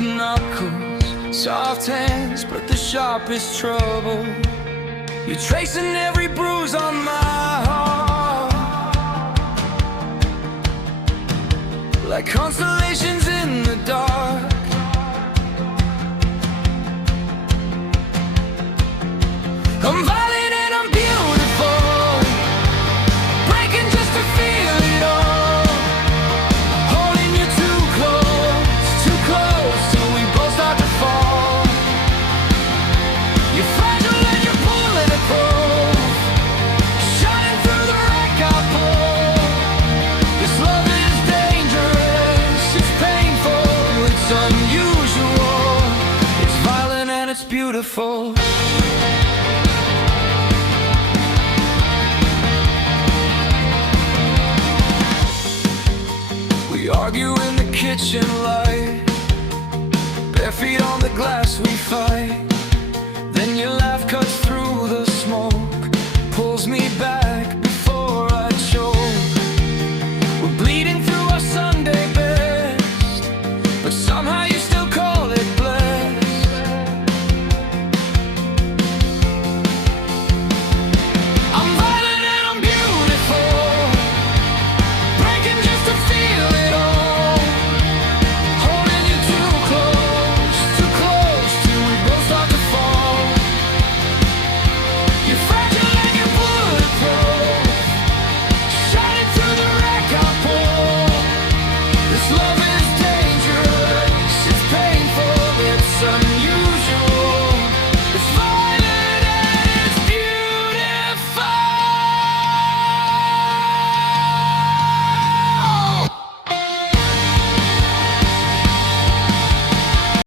rusted knuckles, soft hands, but the sharpest trouble. You're tracing every bruise on my heart, like constellations in the dark. I'm violent and I'm beautiful, breaking just to feel it all. Holding you too close, till we both start to fall. You're fragile and you're bulletproof, shining through the wreck I pull. This love is dangerous, it's painful, it's unusual, it's violent and it's beautiful. We argue in the kitchen light, bare feet on the glass we fight.